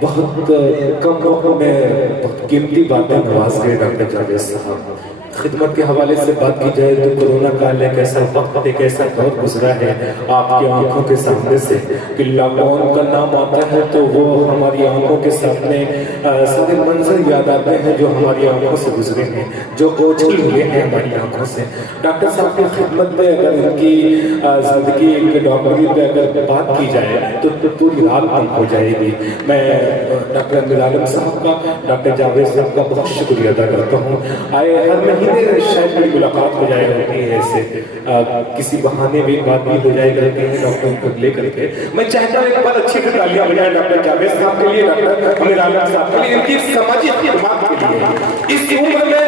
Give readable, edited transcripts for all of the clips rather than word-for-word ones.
बहुत कम वक्त में बहुत कीमती बातें नवाज गए डॉक्टर जावेद साहब। खिदमत के हवाले से बात की जाए तो कोरोना काल एक ऐसा वक्त, एक ऐसा दौर गुजरा है आपकी आंखों के सामने से कि लॉकडाउन का नाम आता है तो वो हमारी आंखों के सामने सारे मंजर याद आते हैं जो हमारी आंखों से गुजरे हैं, जो ओझल हुए हैं हमारी आंखों से। डॉक्टर साहब की खिदमत में अगर इनकी जिंदगी, इनकी डॉक्टरी पे अगर बात की जाए तो पूरी रात तंग हो जाएगी। मैं डॉक्टर अमीर आलम साहब का, डॉक्टर जावेद साहब का बहुत शुक्रिया अदा करता हूँ। आए हर महीने शायद मेरी मुलाकात हो जाए होती है, ऐसे किसी बहाने में बात भी हो जाए करती है डॉक्टर को लेकर के। मैं चाहता हूँ एक बार अच्छी तालियां बजाएं डॉक्टर जावेद साहब के लिए, डॉक्टर अमीर आलम साहब के लिए, इनकी समाजी खिदमत के लिए। इस उम्र में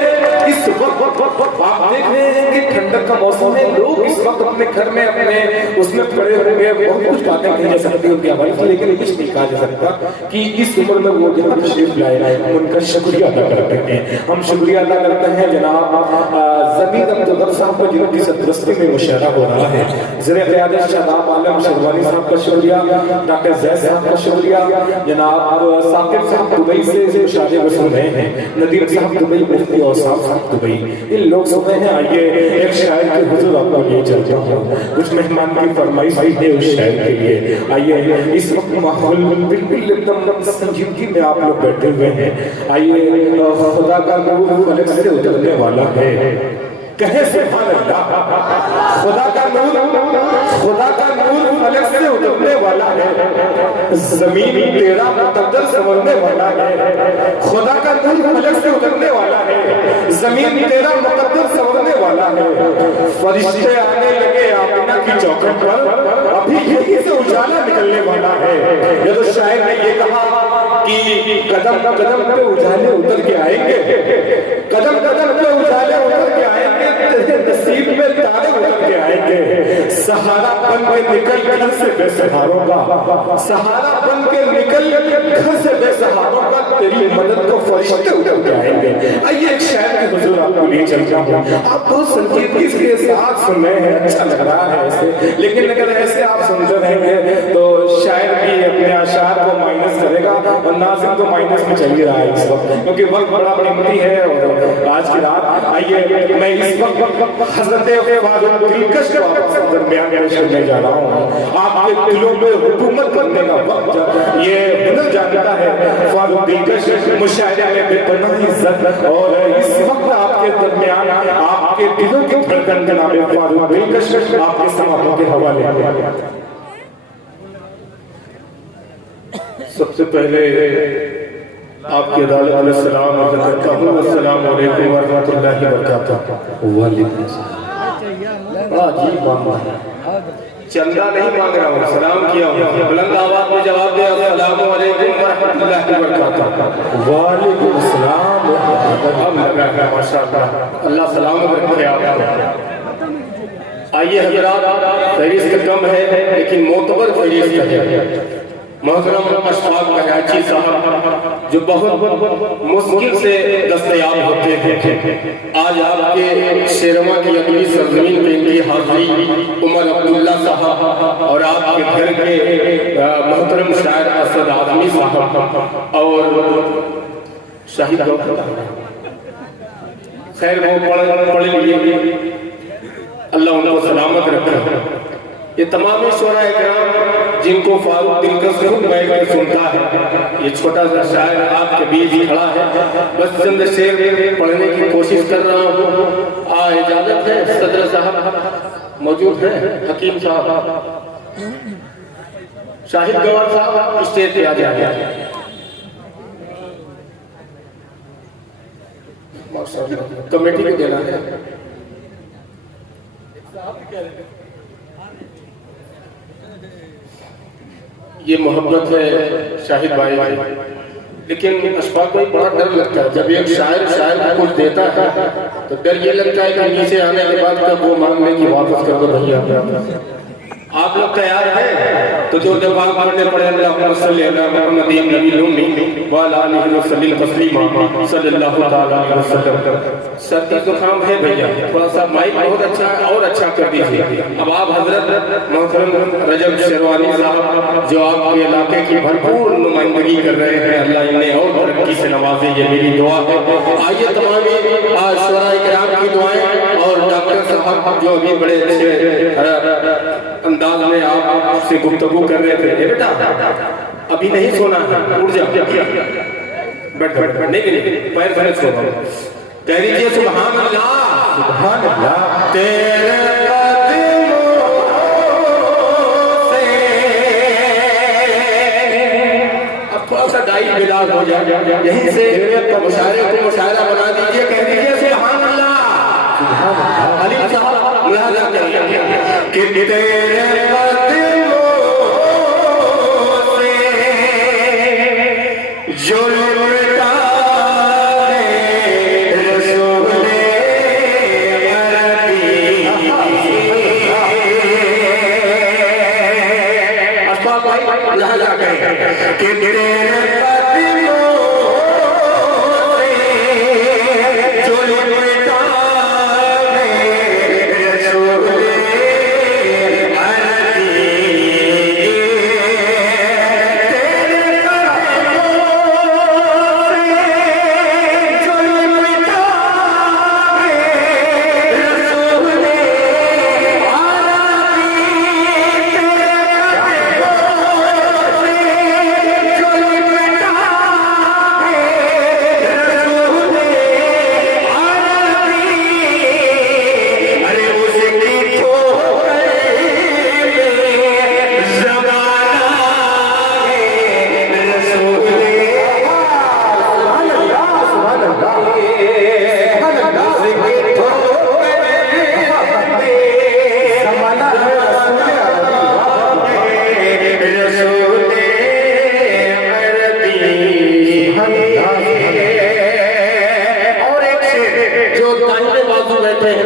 इस वक्त आप देख रहे हैं कि ठंडक का मौसम है, लोग इस वक्त अपने घर में अपने उसमें पड़े होंगे, बहुत कुछ बातें कही जा सकती है उनके हवाले से, लेकिन कुछ नहीं कहा जा सकता कि इस उम्र में वो जनाब तशरीफ लाए, उनका शुक्रिया अदा करते हैं। हम शुक्रिया अदा करते हैं जनाब ज़मीर अब्दुल साहब को जिनकी सरपरस्ती में मुशायरा हो रहा है, ज़रे क़यादत शादाब आलम शेरवानी साहब का शुक्रिया, डॉक्टर जैद साहब का शुक्रिया, जनाब साकिब साहब दुबई से मुशायरे में सुन रहे हैं, नदीम साहब दुबई, मुफ्ती और साहब दुबई, इन लोग सुन रहे हैं। आइए एक शायर के हुजूर आपको लिए चलता हूँ, कुछ मेहमान की फरमाइश है उस शायर के लिए। आइए इस वक्त माहौल बिल्कुल एकदम संजीदगी में आप लोग बैठे हुए हैं। आइए खुदा का नूर फलक से उतरने वाला है, कहे सुभान अल्लाह। खुदा का नूर फलक से उतरने वाला है, जमीन तेरा मुकद्दर संवरने वाला है। खुदा का नूर फलक से उतरने वाला है, जमीन तेरा मुकद्दर संवरने वाला है। फरिश्ते आने लगे आमिना की चौखट पर, अभी यहीं से उजाला निकलने वाला है। ये तो शायर ने ये कहा कि कदम कदम पे उजाले उतर के आएंगे, कदम कदम पे उजाले उतर के आएंगे, तेरे नसीब में तारे उतर के आएंगे। सहारा बन के निकल घर से बेसहारों का, सहारा बन के निकल घर से बेसहारों का, तेरी मदद को फरिश्ते उतर के आएंगे। आइए एक शायर के हुजूर आपको लिए चलता हूँ। आप बहुत संजीदगी के साथ सुन रहे हैं, अच्छा लग रहा है ऐसे, लेकिन अगर ऐसे आप सुनते रहेंगे तो शायर भी अपने आशार को माइनस करेगा और नाज़िम तो माइनस में चल ही रहा है इस वक्त, क्योंकि वक्त बड़ा कीमती है और आज की रात। आइए मैं इस वक्त हज़रत दिलकश को आपके दरमियान पेश करने जा रहा हूँ। आपके दिलों में हुकूमत करने का वक्त ये हुनर जानता है फारूक दिलकश, मुशायरे में बेपनाह इज्जत, और इस वक्त आपके दरमियान आपके दिलों की धड़कन का नाम है फारूक दिलकश, आपके समातों के हवाले। सबसे पहले आपकी अदालत में सलाम अर्ज़ करता हूँ, अस्सलाम वालेकुम व रहमतुल्लाहि व बरकातहू। वालेकुम सलाम। चंदा नहीं मांग रहा हूँ, सलाम किया हूँ, बुलंद आवाज में जवाब दे, अस्सलाम वालेकुम व रहमतुल्लाहि व बरकातहू। वालेकुम सलाम। माशाअल्लाह, अल्लाह सलामत रखे आपको। आइए हज़रात, फहरिस्त कम है लेकिन मोतबर फहरिस्त है। मोहतरम अशफाक कराची साहब जो बहुत मुश्किल से दस्तयाब होते हैं, आज आपके शेरवा की अगली सरजमीन पे इनकी हाजिरी उमर अब्दुल्ला साहब और आपके घर के मोहतरम शायर असद आजमी साहब और शाहिद खैर वो पढ़ लिए, अल्लाह उनको सलामत रखे। ये तमाम शोरा इकराम जिनको फारूक दिलकश खुद बैठ कर सुनता है, ये छोटा सा शायर आपके बीच खड़ा है, बस चंद शेर पढ़ने की कोशिश कर रहा हूँ। इजाजत है? सदर साहब मौजूद है, हकीम साहब, शाहिद गवार साहब स्टेज पे आ जाए। कमेटी को देना है। ये मोहब्बत है शाहिद भाई। लेकिन अशफाक भाई बड़ा डर लगता है जब एक शायर को कुछ देता है तो डर ये लगता है कि नीचे आने के बाद कब वो मांगने की वापस कर दो भैया। आप लोग तैयार हैं तो जो जवाब पढ़ने पड़े अल्लाहुम्मा सल्ली अला मुहम्मद नबील उम्मी व अला आलिहि वसल्लम तस्लीमा सल्लल्लाहु तआला अलैहि वसल्लम। सर्दी जुकाम है भैया, थोड़ा सा माइक बहुत अच्छा और अच्छा कर दीजिए। अब आप हजरत मोहतरम रजब शेरवानी साहब जो आपके इलाके की भरपूर नुमाइंदगी कर रहे हैं, अल्लाह इन्हें और तरक्की से नवाजे, ये मेरी दुआ है। आइए तमाम शुरा किराम की दुआएं और डॉक्टर साहब जो अभी बड़े अच्छे अंदाज में आपसे गुफ्तगू कर रहे थे। बेटा अभी नहीं सोना है, उठ जा, बैठ नहीं पैर पहले सो कह दीजिए सुभान अल्लाह सुभान अल्लाह। तेरे अब थोड़ा सा डाइट बिलाल हो जाए, यहीं से मुशायरे को मुशायरा बना दीजिए, कह दीजिए सुभान अल्लाह। अली साहब मुलाजा करिए कि तेरे जो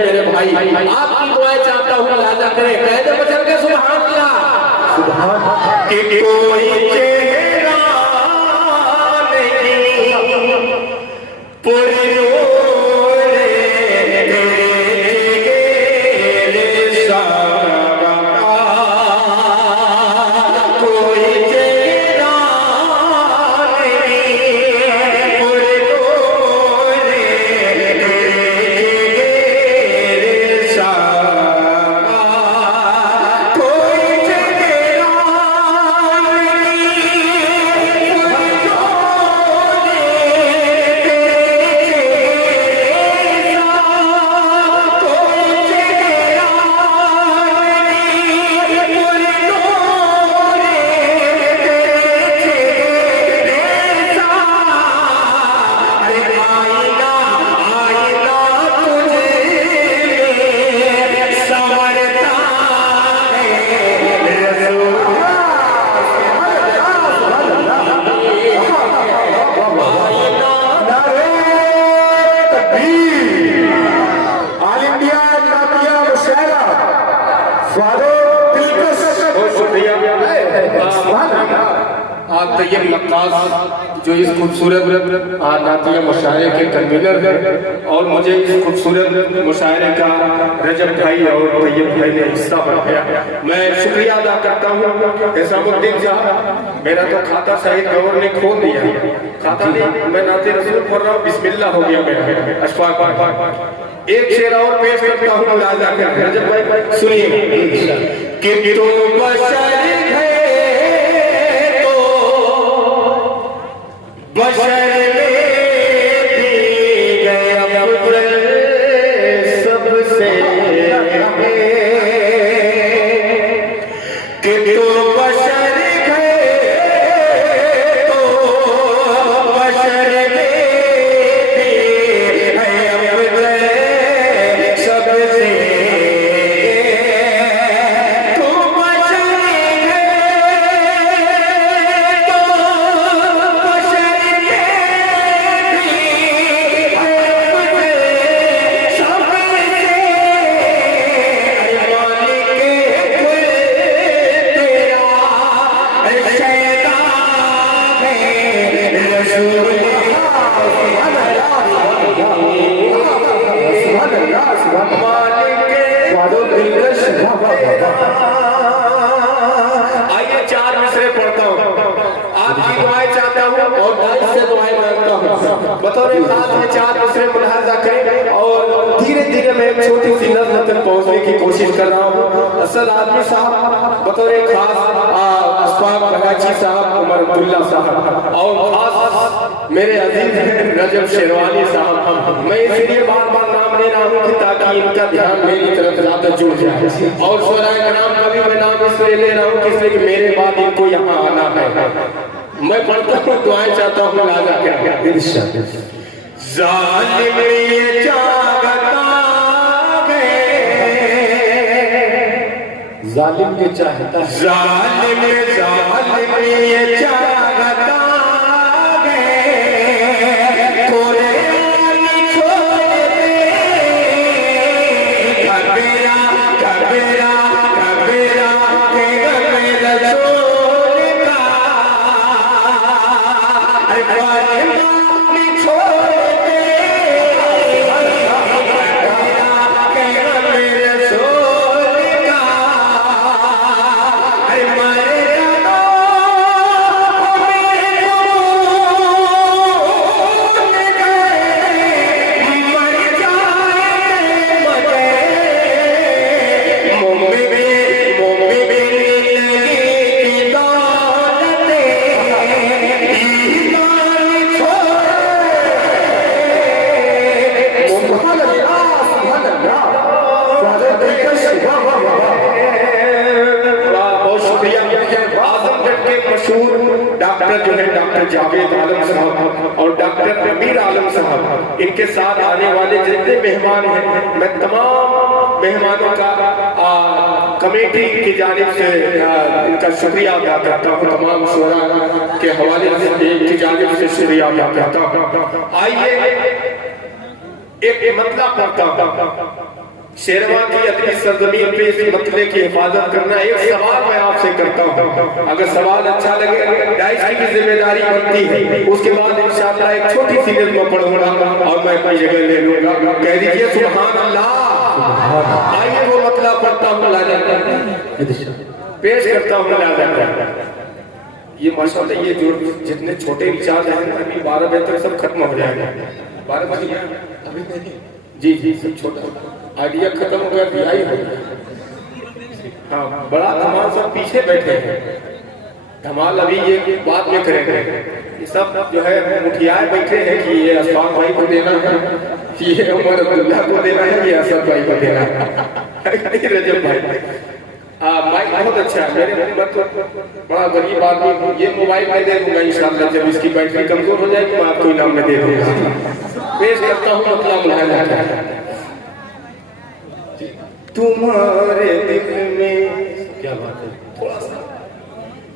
आपकी दुआएं चाहता हूँ लाजा करें, कह दे बचन के सुभान अल्लाह सुभान। कि कोई चेहरा नहीं पूरी तैयब मक्कास जो इस खूबसूरत नातिया मुशायरे के कन्वीनर हैं और मुझे इस खूबसूरत मुशायरे का रजब भाई और तैयब भाई ने हिस्सा बनाया, मैं शुक्रिया अदा करता हूँ। एहसानुद्दीन साहब मेरा तो खाता शहीद गौर ने खोल दिया, खाता नहीं, मैं नाते रसूल पढ़ रहा हूँ, बिस्मिल्लाह हो गया मेरा। अशफाक एक शेर और पेश करता हूँ मुलाजा कर रजब भाई सुनिए कि तुम बशर है बशर में भी गया सबसे कि तो बशर गए तो बशर में भी गया सबसे जो दिलकश। आइए 4 मिसरे पढ़ता हूँ, आपकी दुआएं चाहता हूँ और दाई से दुआएं मांगता हूँ। बतौर खास में 4 मिसरे मुलाहाजा करें और धीरे धीरे मैं एक छोटी सी नज़्म तक पहुँचने की कोशिश कर रहा हूँ। असद आदमी साहब बतौर खास अशफाक बगाची साहब, उमर अब्दुल्ला साहब और खास मेरे अजीज रजब शेरवानी साहब। मैं इसलिए बार बार नाम ले रहा हूँ ताकि इनका ध्यान मेरी तरफ ज्यादा जुड़ जाए। और शोराए का नाम का भी मैं नाम इसलिए ले रहा हूँ किसलिए कि मेरे बाद इनको यहाँ आना है। मैं पढ़ता हूँ, दुआएं चाहता हूँ, लाजा क्या जालिम ये चाहता जालिम ये चाहता है, जालिम ये चाहता जावेद आलम साहब और डॉक्टर अमीर आलम साहब, इनके साथ आने वाले जितने मेहमान हैं, मैं तमाम मेहमानों का कमेटी की जानिब से इनका शुक्रिया अदा करता हूँ। तमाम शोरा के हवाले से की जानिब से शुक्रिया अदा करता हूँ। आइए एक मतला पढ़ता हूँ। शेरवा की अदबी सरजमीन पे इस मतले की हिफाजत करना। एक सवाल मैं आपसे करता हूँ, अगर सवाल अच्छा लगे डाइस की भी जिम्मेदारी बनती है। उसके बाद इंशाअल्लाह एक छोटी सी नज़्म पढ़ूंगा और मैं अपनी जगह ले लूंगा। कह दीजिए सुभान अल्लाह। आइए वो मतला पढ़ता हूँ, पेश करता हूँ। ये माशाअल्लाह ये जो जितने छोटे रिचार्ज हैं अभी 12 बजे तक सब खत्म हो जाएगा। 12 बजे जी जी सब छोटा आइडिया खत्म हो गया, दिया ही हो गया। हाँ, बड़ा धमाल सब पीछे बैठे हैं। धमाल अभी ये बाद में करेंगे। ये सब जो है मुखियाए बैठे हैं कि ये अशफाक भाई को देना है, ये उमर अब्दुल्ला को देना है, ये असद भाई को देना है। रजब भाई माइक बहुत अच्छा है। मेरे बड़ा गरीब आदमी, ये मोबाइल में दे दूंगा इंशाअल्लाह। जब इसकी बैटरी कमजोर हो जाएगी तो आपको इनाम में दे दूंगा। पेश करता हूँ मतलब मुलाहिजा। तुम्हारे दिल में क्या बात है, थोड़ा सा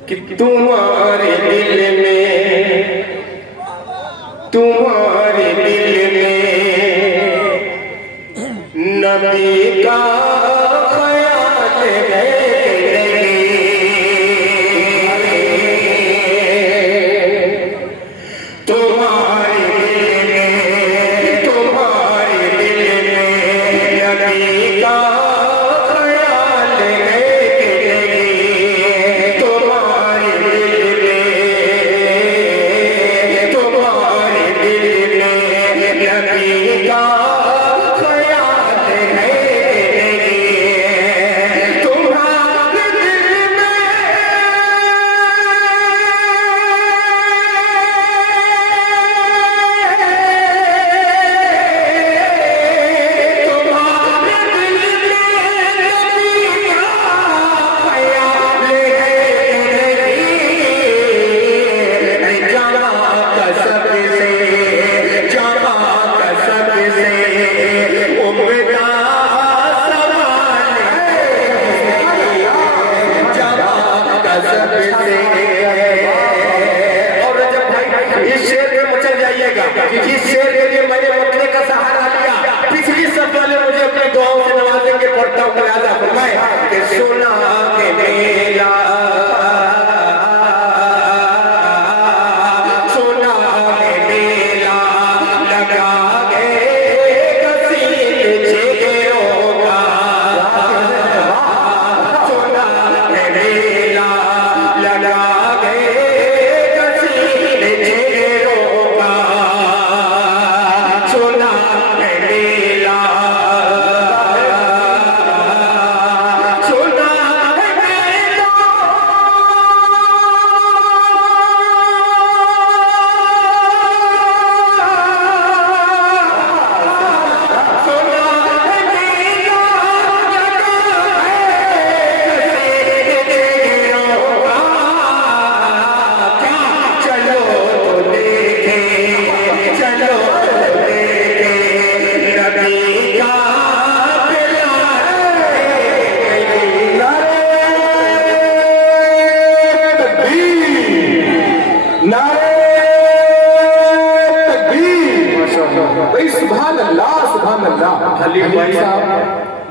कि तुम्हारे दिल में, तुम्हारे दिल में नबी का ख्याल है।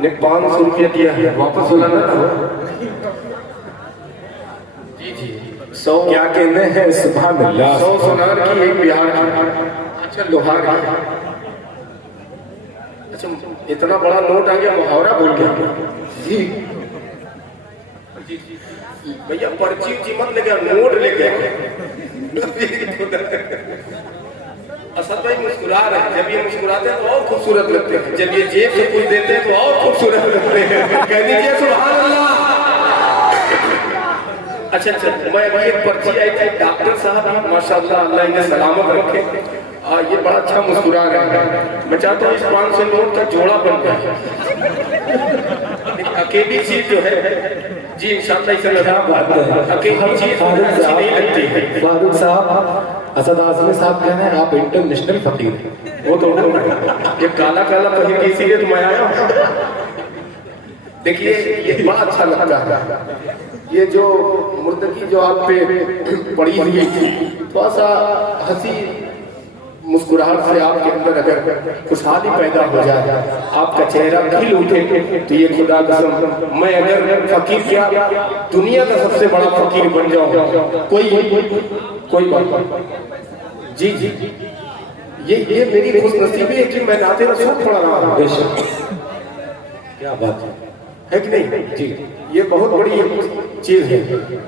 आपने 500 रुपया दिया है, वापस बुलाना ना। जी जी 100 क्या कहने हैं, सुभान अल्लाह। 100 सोनार की, एक बिहार की, अच्छा लोहार की। अच्छा इतना बड़ा नोट आ गया, मुहावरा बोल गया जी। भैया पर्ची उर्ची मत लेके, नोट लेके असद भाई मुस्कुरा रहे हैं। जब ये मुस्कुराते हैं तो और खूबसूरत लगते हैं, जब ये जेब से कुछ देते हैं तो और खूबसूरत लगते हैं। कह दीजिए सुभान अल्लाह। अच्छा अच्छा, मैं एक पर्ची आई थी, डॉक्टर साहब माशाल्लाह, अल्लाह इन्हें सलामत रखे, ये बड़ा अच्छा मुस्कुरा रहे हैं। मैं चाहता हूँ इस 500 नोट का जोड़ा बन जाए। अकेली चीज जो है जी इंशाअल्लाह इसे लगा बात है, अकेली चीज अच्छी नहीं लगती है। फारूक साहब, असद आजमी साहब कह रहे हैं आप इंटरनेशनल फकीर हैं। वो तो ये काला काला पहन के इसीलिए तो मैं आया। देखिए ये बड़ा अच्छा लगता है। ये जो मुर्दगी जो आप पे पड़ी हुई थोड़ा सा हंसी मुस्कुराहट से आपके अंदर अगर खुशहाली पैदा हो जाए, आपका चेहरा खिल उठे, तो ये खुदा कसम मैं अगर फकीर क्या दुनिया का सबसे बड़ा फकीर बन जाऊं, कोई बात जी जी। ये मेरी खुशनसीबी है कि मैं नाते रसूल पढ़ रहा हूँ। बेशक, क्या बात है कि नहीं जी। ये बहुत बड़ी चीज है,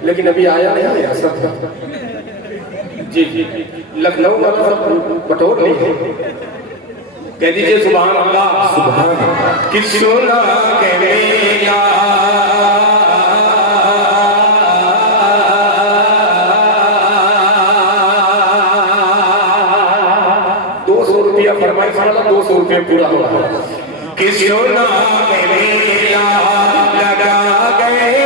लेकिन अभी आया नहीं है असद जी जी। लखनऊ वाला सब बटोर नहीं है। कह दीजिए सुभान अल्लाह। सुभान कि सोना के मेला 200 रुपया फरमाइश वाला, 200 रुपया पूरा हुआ। कि सोना के मेला लगा गए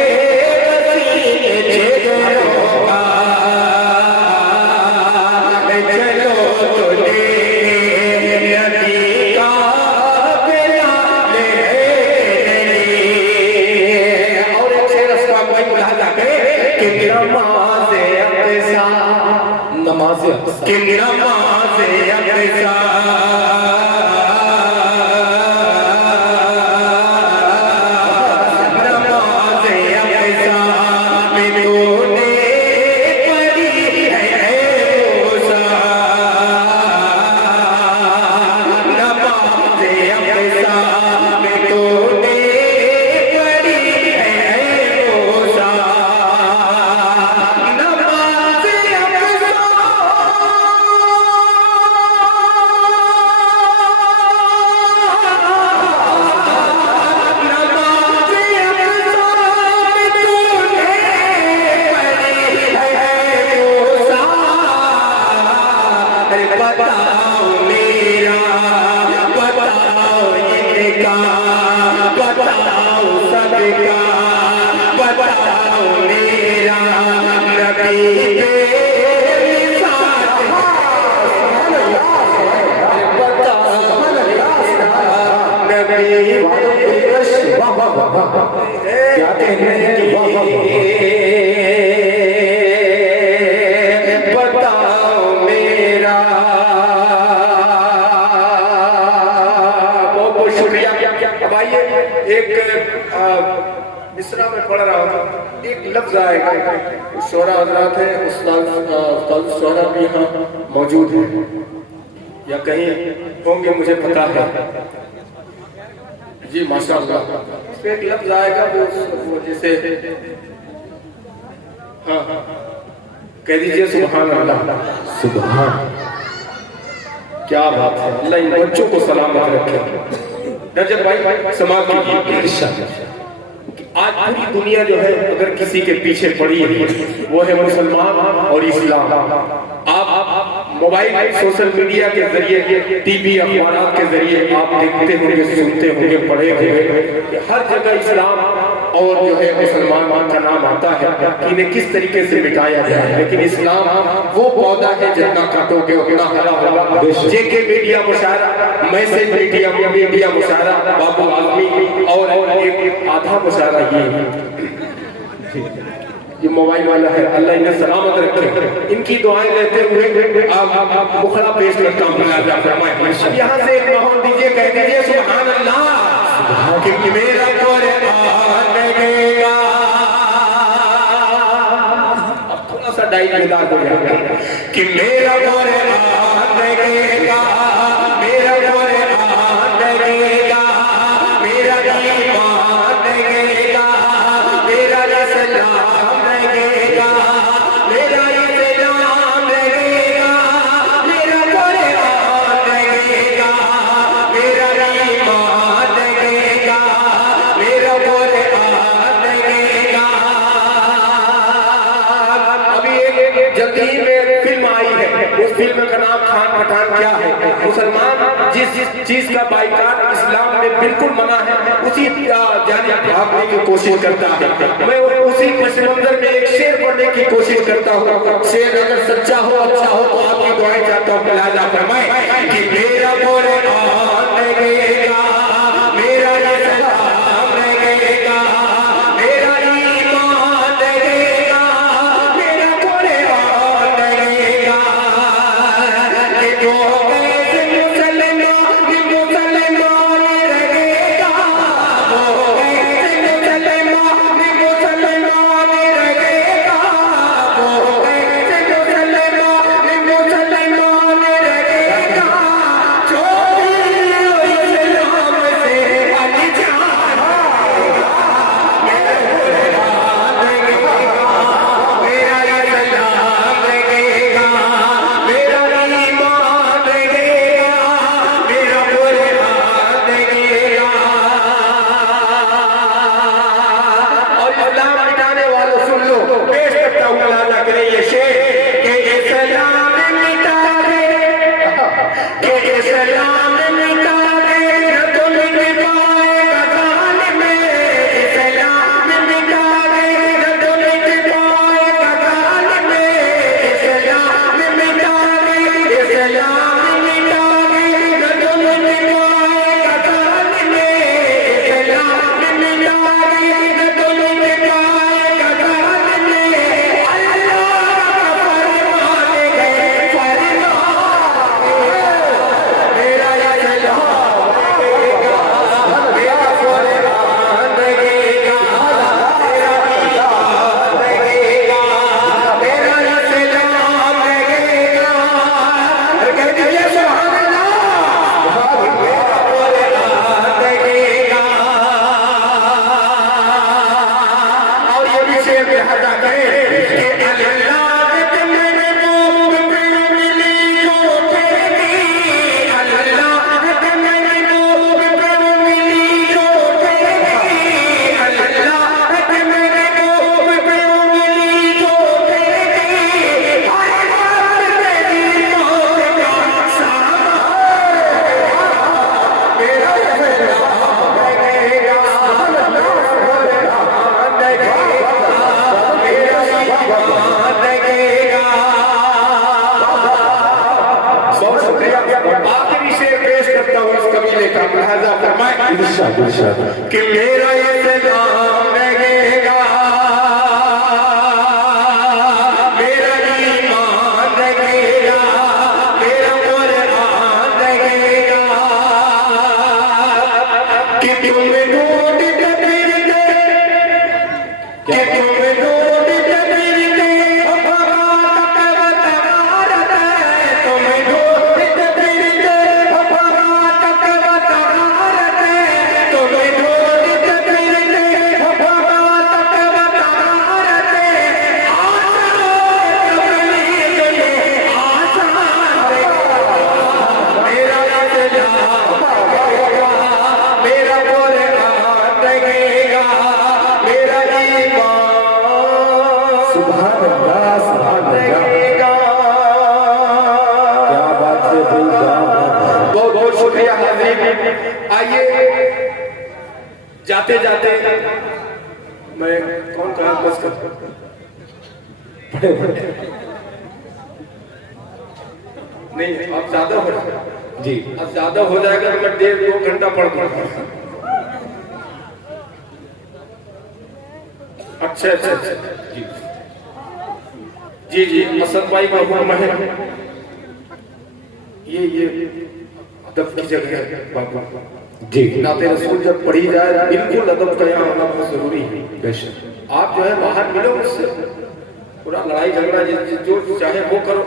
क्या कहने बताओ मेरा। बहुत बहुत शुक्रिया। अब आइए एक मिसरा में पढ़ रहा हूँ, एक लफ्ज आएगा, शोरा हजरात है, उस्ताद शोरा भी यहाँ मौजूद है या कहीं होंगे मुझे पता है जी माशाअल्लाह। इसमें एक लफ्ज आएगा वो जैसे हाँ कह दीजिए सुभान अल्लाह। सुभान, क्या बात है, अल्लाह इन बच्चों को सलामत रखे। रजब भाई समाज कीजिए। आज पूरी दुनिया जो है अगर किसी के पीछे पड़ी है वो है मुसलमान और इस्लाम। आप मोबाइल सोशल मीडिया के जरिए, टीवी अखबार के जरिए आप देखते होंगे, सुनते होंगे, पढ़े होंगे, हर जगह इस्लाम और जो है मुसलमान का नाम आता है कि इन्हें किस तरीके से मिटाया जाए। लेकिन इस्लाम वो पौधा है जितना काटोगे उतना हरा होगा। जेके मीडिया मुशायरा, मैसेज मीडिया मुशायरा, बाबू आजमी और एक आधा मुशायरा ये मोबाइल वाला है। अल्लाह इन्हें सलामत रखे। इनकी दुआएं लेते हुए आप मुखड़ा पेश करता हूँ। यहाँ से एक माहौल दीजिए, कह दीजिए सुभान अल्लाह। कि मेरा कुरान लगेगा। अब थोड़ा सा डाइट मिला हो गया कि मेरा कुरान लगेगा, मेरा कुरान लगेगा, मेरा ईमान लगेगा, मेरा इस्लाम लगेगा, मेरा इस्लाम लगेगा, मेरा कुरान लगेगा, मेरा ईमान लगेगा, मेरा कुरान लगेगा। अभी एक जल्दी में फिल्म आई है, उस फिल्म का नाम खान पठान क्या है। मुसलमान जिस चीज का बाइकाट इस्लाम में बिल्कुल मना है उसी जाने भागने की कोशिश करता है। मैं उसी पस मंजर में एक शेर पढ़ने की कोशिश करता हूँ। शेर अगर सच्चा हो, अच्छा हो तो आपकी दुआएं चाहता हूँ। लिहाजा फरमाए कि मेरा कुरान लगेगा, मेरा इस्लाम लगेगा, मेरा ईमान लगेगा, मेरा कुरान लगेगा। कि जो कैसे मुसलमान रहेगा, वो कैसे मुसलमान रहेगा, वो कैसे मुसलमान रहेगा। चोरी इस्लाम से अनजान मेरा कुरान लगेगा, मेरा इस्लाम लगेगा, मेरा ईमान लगेगा, मेरा कुरान लगेगा। और इस्लाम मिटाने वालों सुन लो, पेश करता हूँ अल्लाह करे ये शेर कि इस्लाम मिटा दे, कि इस्लाम मिटा दे, न तो मिट पाएगा जालिम में। इस्लाम मिटा दे, न तो मिट पाएगा जालिम में। इस्लाम मिटा दे, इस्लाम मिटा दे, न तो मिट पाएगा जालिम में। इस्लाम मिटा दे, न तो मिट पाएगा जालिम में। अल्लाह का फरमान है, फरमान मेरा इस्लाम लगेगा, मेरा कुरान लगेगा, मेरा ईमान लगेगा, मेरा इस्लाम लगेगा। अरे कह दीजिए सुभान अल्लाह। मेरा कुरान लगेगा। और ये भी शेर लिहाजा करें कि अल्लाह के मैंने मोह पे मिली जो तेरी, अल्लाह के मैंने मोह पे मिली जो तेरी, अल्लाह के मैंने मोह पे मिली जो तेरी। हर बात तेरी मौत का सामान मेरा इस्लाम लगेगा, मेरा कुरान लगेगा, मेरा ईमान लगेगा। बहुत शुक्रिया। आखिरी शेर पेश करता हूँ इस कबीले का। लिहाजा फरमाए इरशाद इरशाद कि मेरा इस्लाम लगेगा, मेरा ईमान लगेगा, मेरा कुरान लगेगा। कि तुम नोट तकबीर दे, कि तुम नोट तकबीर दे, भगवान तकबीर दे, तुम नोट तकबीर दे, भगवान तकबीर दे, तुम नोट तकबीर दे, भगवान तकबीर दे। आसान तबलीग में आसान मेरा इस्लाम लगेगा, मेरा कुरान लगेगा, मेरा ईमान सुभान अल्लाह सुभान अल्लाह। लगेगा। क्या बात है बहुत बहुत शुक्रिया हाज़रीन। आइए जाते जाते मैं कौन कहा बस कर नहीं, अब ज्यादा हो रहा है जी। अब ज्यादा हो जाएगा तो मैं 1.5-2 घंटा पढ़ दूंगा। अच्छा अच्छा अच्छा जी जी जी असद भाई का हुक्म है। ये अदब की जगह है बाबू। जी नाते रसूल जब पढ़ी जाए बिल्कुल अदब का यहाँ होना बहुत जरूरी है। बेशक आप जो है बाहर मिलो मुझसे, पूरा लड़ाई झगड़ा जो चाहे वो करो,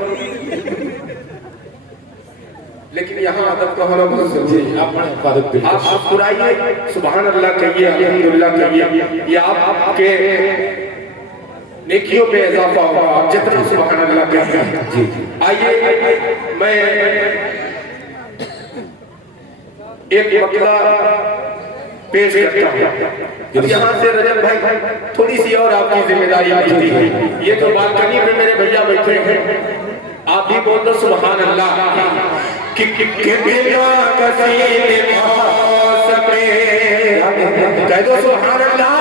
लेकिन यहाँ अदब का होना बहुत जरूरी है। आप बुराइए सुभान अल्लाह कहिए, अल्हम्दुलिल्लाह कहिए, ये आपके नेकियों पे इजाफा होगा आप जितना सुभान अल्लाह कहिए। जी आइए मैं एक मसला पेश करता हूँ। यहाँ से रजब भाई थोड़ी सी और आपकी जिम्मेदारी बनती है। ये तो बालकनी में मेरे भैया बैठे हैं, आप भी बोल दो सुभान अल्लाह। कह दो सुभान अल्लाह।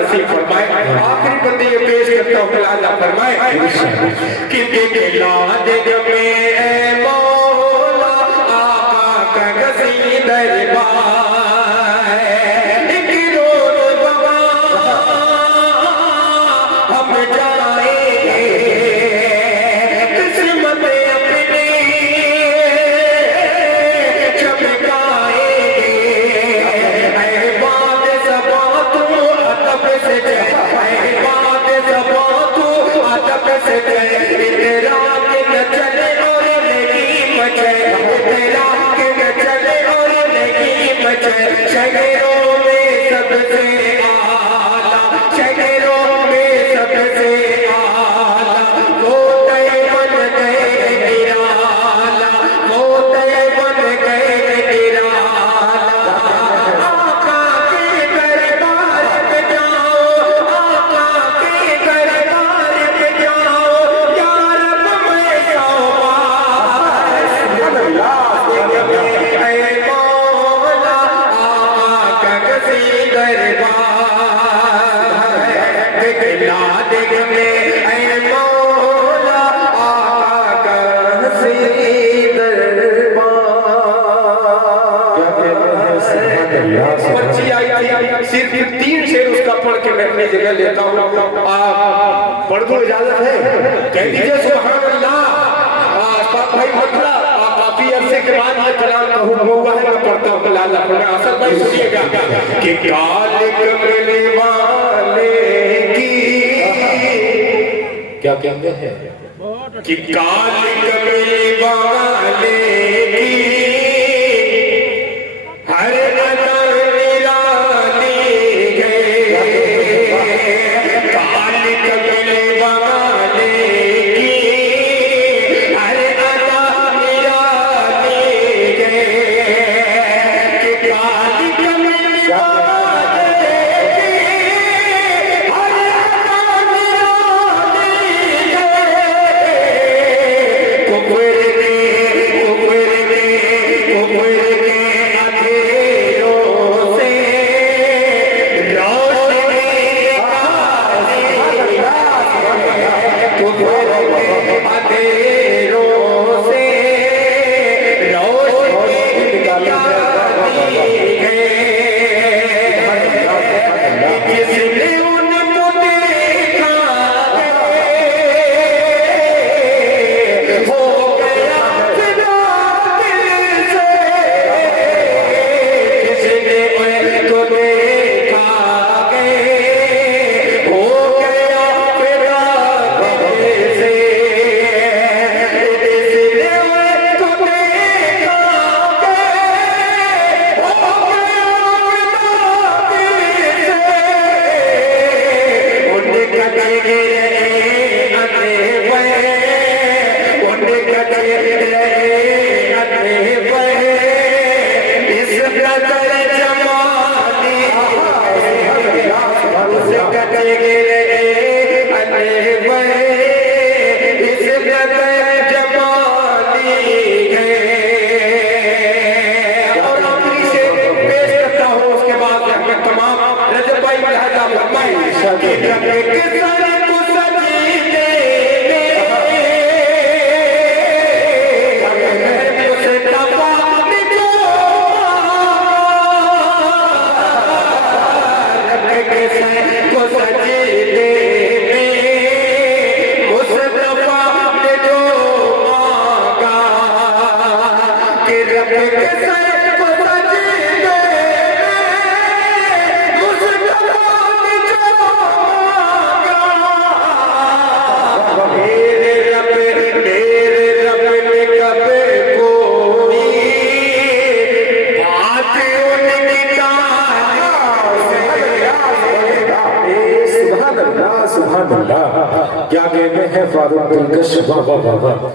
आखिरी बंदे ये पेश करता हूँ अल्लाह फरमाए कि मौला आका का गसी दरबार एक रोज हम जाएंगे किस्मत अपनी चमकाएंगे बात सबा तू अदब से शहरों में सबसे आला, शहरों में सबसे आला, वो तय बन गए निराला, वो तय बन गए निराला। आका के दरबार पे जाओ, आका के दरबार पे जाओ, या रब मैं सिर्फ 3 शेर उसका पढ़ के मैं अपनी जगह लेता हूँ। आप पढ़ दो, इजाजत है? कह दीजिए सुभान अल्लाह। भाई मतलब काफी अरसे के बाद ये कलाम का हुक्म हुआ है, मैं पढ़ता हूँ। अल्लाह पर असल भाई सुनिएगा कि काल कमले वाले की क्या कहते हैं कि काल कमले वाले की हर अदा सुभान अल्लाह, क्या कहते हैं फारूक दिलकश, वाह वाह वाह वाह।